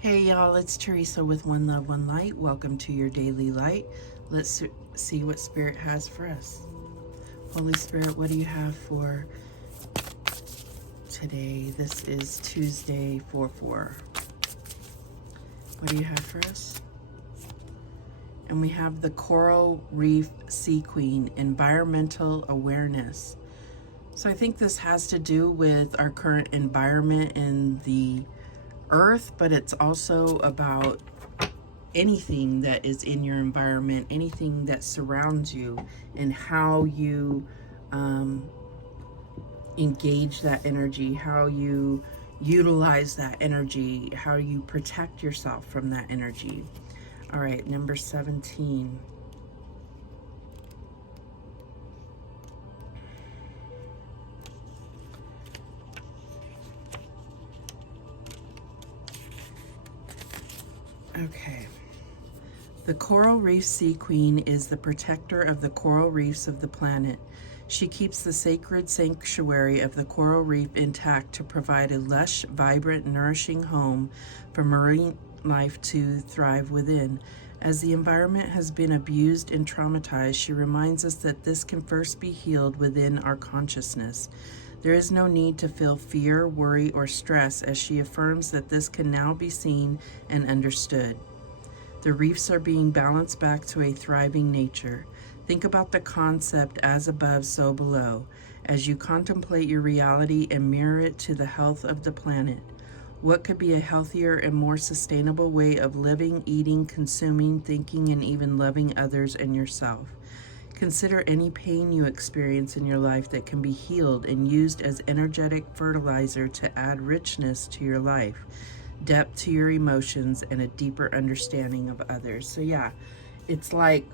Hey y'all, it's Teresa with One Love, One Light. Welcome to your daily light. Let's see what Spirit has for us. Holy Spirit, what do you have for today? This is Tuesday, 4/4. What do you have for us? And we have the Coral Reef Sea Queen, Environmental Awareness. So I think this has to do with our current environment and the earth, but it's also about anything that is in your environment, anything that surrounds you, and how you engage that energy, how you utilize that energy, how you protect yourself from that energy. All right, number 17. Okay. The Coral Reef Sea Queen is the protector of the coral reefs of the planet. She keeps the sacred sanctuary of the coral reef intact to provide a lush, vibrant, nourishing home for marine life to thrive within. As the environment has been abused and traumatized, she reminds us that this can first be healed within our consciousness. There is no need to feel fear, worry, or stress, as she affirms that this can now be seen and understood. The reefs are being balanced back to a thriving nature. Think about the concept as above, so below, as you contemplate your reality and mirror it to the health of the planet. What could be a healthier and more sustainable way of living, eating, consuming, thinking, and even loving others and yourself? Consider any pain you experience in your life that can be healed and used as energetic fertilizer to add richness to your life, depth to your emotions, and a deeper understanding of others. So yeah, it's like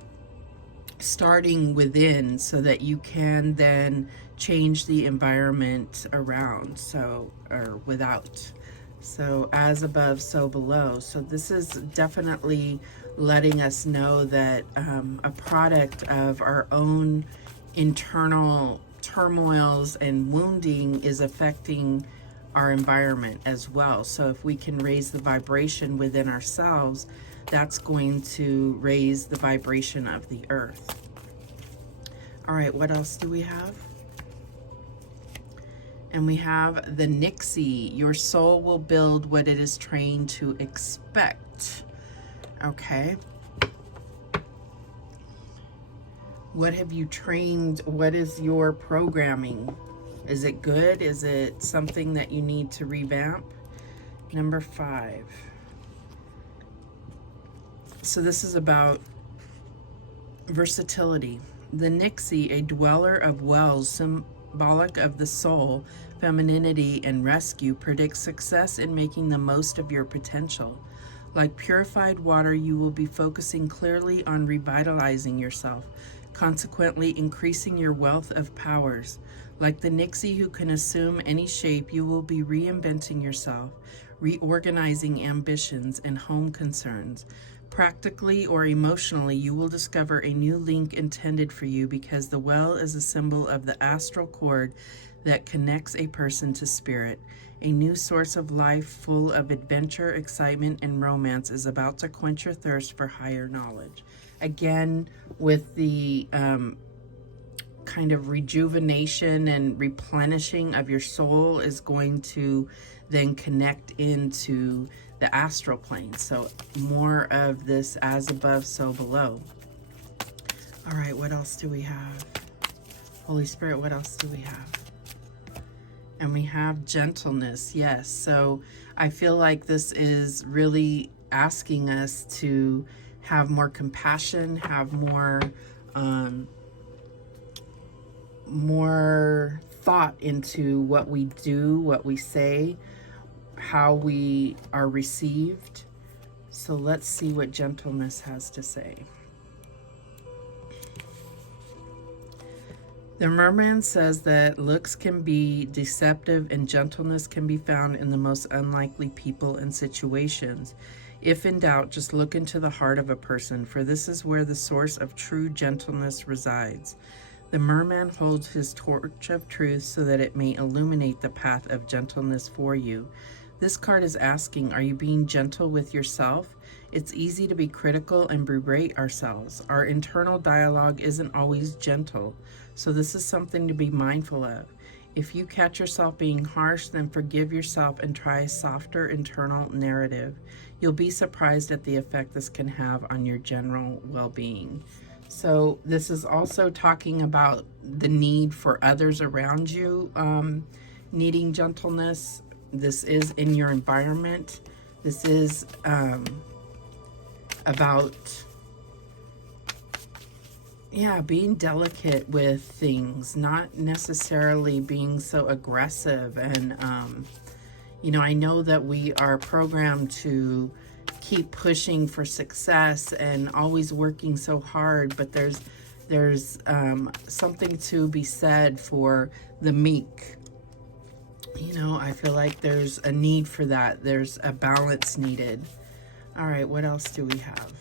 starting within so that you can then change the environment around, so, or without. So as above, so below. So this is definitely letting us know that a product of our own internal turmoils and wounding is affecting our environment as well. So if we can raise the vibration within ourselves, that's going to raise the vibration of the earth. All right, what else do we have? And we have the Nixie. Your soul will build what it is trained to expect. Okay. What have you trained? What is your programming? Is it good? Is it something that you need to revamp? Number 5. So this is about versatility. The Nixie, a dweller of wells, symbolic of the soul, femininity, and rescue, predicts success in making the most of your potential. Like purified water, you will be focusing clearly on revitalizing yourself, consequently increasing your wealth of powers. Like the Nixie who can assume any shape, you will be reinventing yourself, reorganizing ambitions and home concerns. Practically or emotionally, you will discover a new link intended for you, because the well is a symbol of the astral cord that connects a person to spirit. A new source of life full of adventure, excitement, and romance is about to quench your thirst for higher knowledge. Again, with the kind of rejuvenation and replenishing of your soul is going to then connect into the astral plane. So more of this as above, so below. All right, what else do we have? Holy Spirit, what else do we have? And we have gentleness. Yes. So I feel like this is really asking us to have more compassion, have more thought into what we do, what we say, how we are received. So let's see what gentleness has to say. The merman says that looks can be deceptive and gentleness can be found in the most unlikely people and situations. If in doubt, just look into the heart of a person, for this is where the source of true gentleness resides. The merman holds his torch of truth so that it may illuminate the path of gentleness for you. This card is asking, are you being gentle with yourself? It's easy to be critical and berate ourselves. Our internal dialogue isn't always gentle, so this is something to be mindful of. If you catch yourself being harsh, then forgive yourself and try a softer internal narrative. You'll be surprised at the effect this can have on your general well-being. So this is also talking about the need for others around you needing gentleness. This is in your environment. This is about, yeah, being delicate with things, not necessarily being so aggressive. And, you know, I know that we are programmed to keep pushing for success and always working so hard, but there's something to be said for the meek. You know, I feel like there's a need for that. There's a balance needed. All right, what else do we have?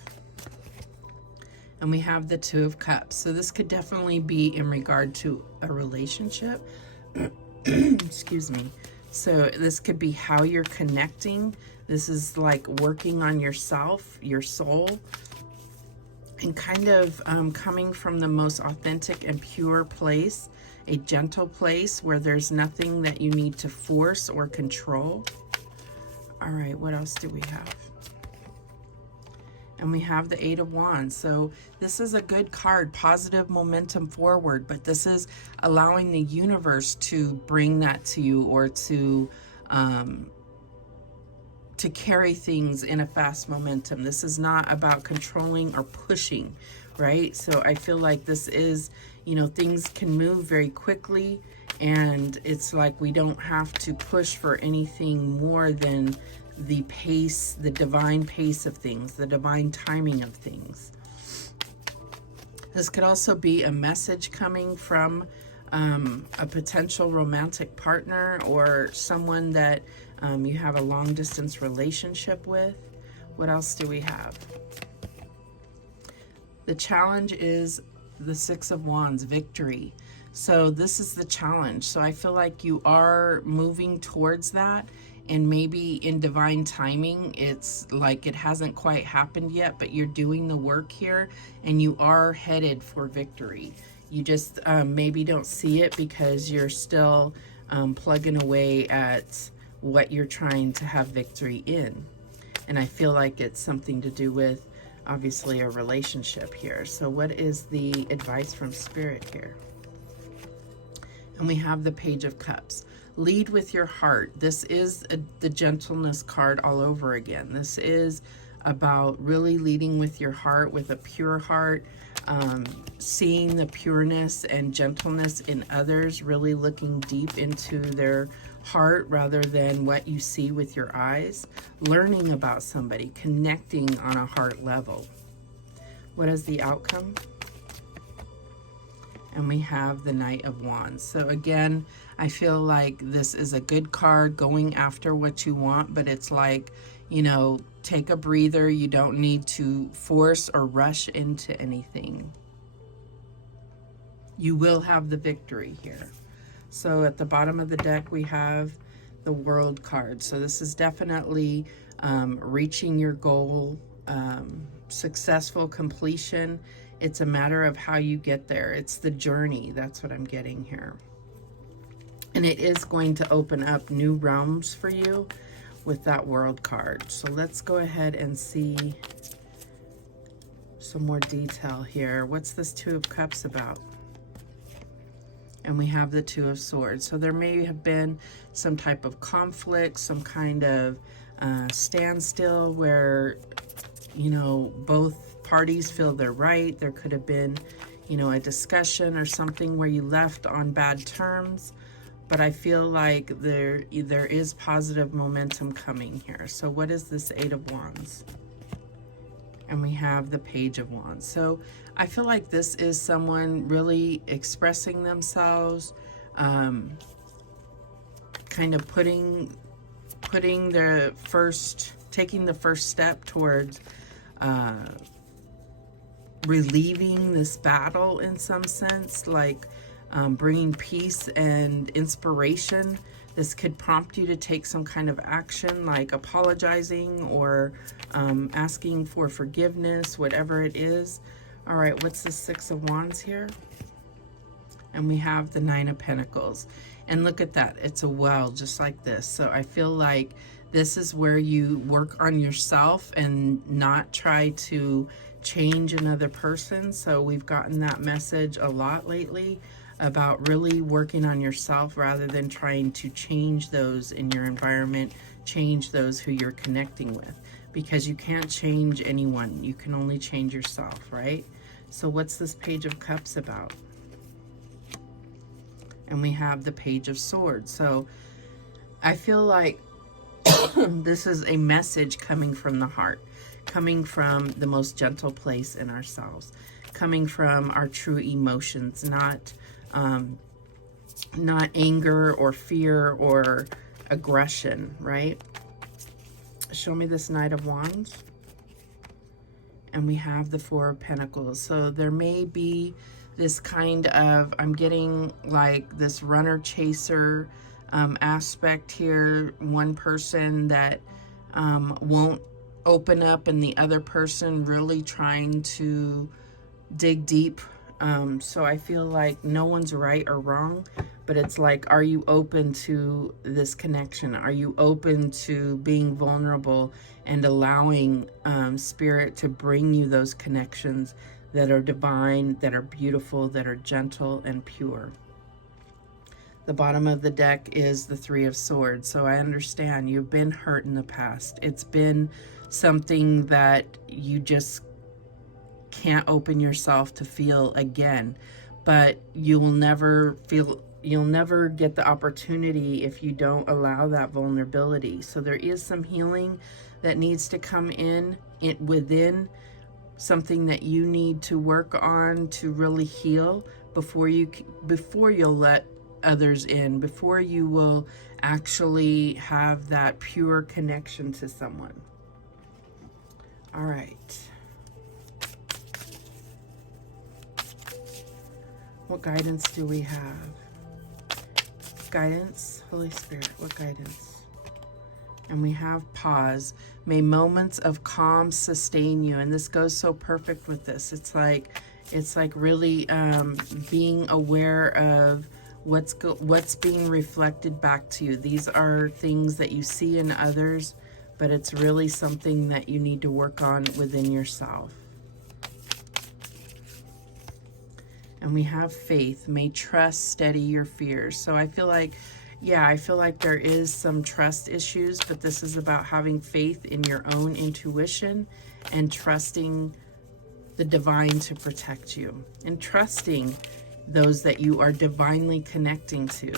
And we have the Two of Cups. So this could definitely be in regard to a relationship. Excuse me. So this could be how you're connecting. This is like working on yourself, your soul, and kind of coming from the most authentic and pure place, a gentle place where there's nothing that you need to force or control. All right, what else do we have? And we have the Eight of Wands. So this is a good card, positive momentum forward, but this is allowing the universe to bring that to you, or to carry things in a fast momentum. This is not about controlling or pushing, right? So I feel like this is, you know, things can move very quickly, and it's like we don't have to push for anything more than the pace, the divine pace of things, the divine timing of things. This could also be a message coming from a potential romantic partner, or someone that you have a long distance relationship with. What else do we have? The challenge is the Six of Wands, victory. So this is the challenge. So I feel like you are moving towards that, and maybe in divine timing, it's like it hasn't quite happened yet, but you're doing the work here and you are headed for victory. You just maybe don't see it because you're still plugging away at what you're trying to have victory in. And I feel like it's something to do with, obviously, a relationship here. So what is the advice from Spirit here? And we have the Page of Cups. Lead with your heart. This is the gentleness card all over again. This is about really leading with your heart, with a pure heart, seeing the pureness and gentleness in others, really looking deep into their heart rather than what you see with your eyes, learning about somebody, connecting on a heart level. What is the outcome? And we have the Knight of Wands. So again, I feel like this is a good card, going after what you want, but it's like, you know, take a breather. You don't need to force or rush into anything. You will have the victory here. So at the bottom of the deck, we have the World card. So this is definitely reaching your goal, successful completion. It's a matter of how you get there. It's the journey. That's what I'm getting here. And it is going to open up new realms for you with that World card. So let's go ahead and see some more detail here. What's this Two of Cups about? And we have the Two of Swords. So there may have been some type of conflict, some kind of standstill where, you know, both parties feel they're right. There could have been, you know, a discussion or something where you left on bad terms. But I feel like there is positive momentum coming here. So what is this Eight of Wands? And we have the Page of Wands. So I feel like this is someone really expressing themselves, kind of taking the first step towards relieving this battle in some sense, like bringing peace and inspiration This could prompt you to take some kind of action, like apologizing or asking for forgiveness, whatever it is. All right, what's the Six of Wands here? And we have the Nine of Pentacles. And look at that. It's a well, just like this. So I feel like this is where you work on yourself and not try to change another person. So we've gotten that message a lot lately about really working on yourself rather than trying to change those in your environment, change those who you're connecting with. Because you can't change anyone. You can only change yourself, right? So what's this Page of Cups about? And we have the Page of Swords. So I feel like this is a message coming from the heart, coming from the most gentle place in ourselves, coming from our true emotions, not anger or fear or aggression, right? Show me this Knight of Wands. And we have the Four of Pentacles. So there may be this kind of, I'm getting like this runner chaser aspect here. One person that won't open up and the other person really trying to dig deep. So I feel like no one's right or wrong, but it's like, are you open to this connection? Are you open to being vulnerable and allowing Spirit to bring you those connections that are divine, that are beautiful, that are gentle and pure? The bottom of the deck is the Three of Swords. So I understand you've been hurt in the past. It's been something that you just can't open yourself to feel again, but you will never feel, you'll never get the opportunity if you don't allow that vulnerability. So there is some healing that needs to come in within, something that you need to work on to really heal before you'll let others in, before you will actually have that pure connection to someone. All right. What guidance do we have? Guidance, Holy Spirit, what guidance? And we have pause. May moments of calm sustain you. And this goes so perfect with this. It's like really being aware of what's being reflected back to you. These are things that you see in others, but it's really something that you need to work on within yourself. And we have faith. May trust steady your fears. So I feel like, yeah, I feel like there is some trust issues, but this is about having faith in your own intuition and trusting the divine to protect you and trusting those that you are divinely connecting to.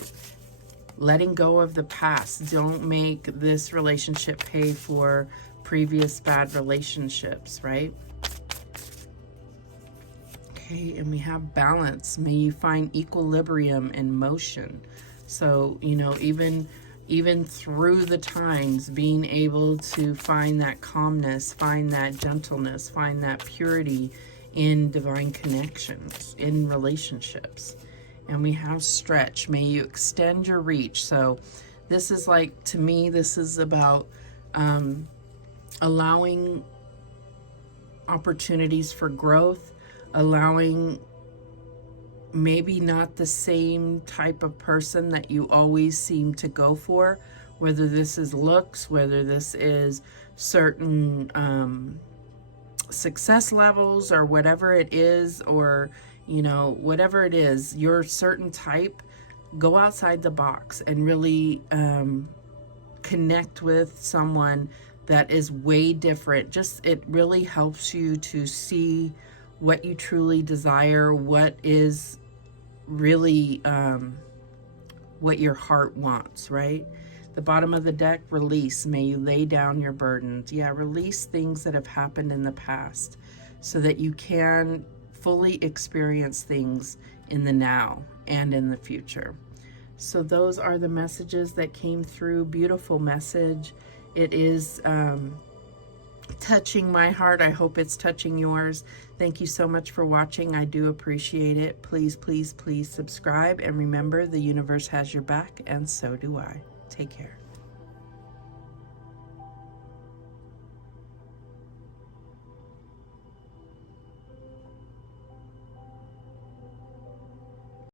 Letting go of the past. Don't make this relationship pay for previous bad relationships, right? Okay, and we have balance. May you find equilibrium in motion. So, you know, even through the times, being able to find that calmness, find that gentleness, find that purity in divine connections, in relationships. And we have stretch. May you extend your reach. So this is like, to me, this is about allowing opportunities for growth, allowing maybe not the same type of person that you always seem to go for, whether this is looks, whether this is certain success levels or whatever it is, or, you know, whatever it is, your certain type. Go outside the box and really connect with someone that is way different. Just, it really helps you to see what you truly desire, what is really what your heart wants, right? The bottom of the deck, release. May you lay down your burdens. Yeah, release things that have happened in the past so that you can fully experience things in the now and in the future. So those are the messages that came through. Beautiful message. It is touching my heart. I hope it's touching yours. Thank you so much for watching. I do appreciate it. Please, please, please subscribe. And remember, the universe has your back, and so do I. Take care.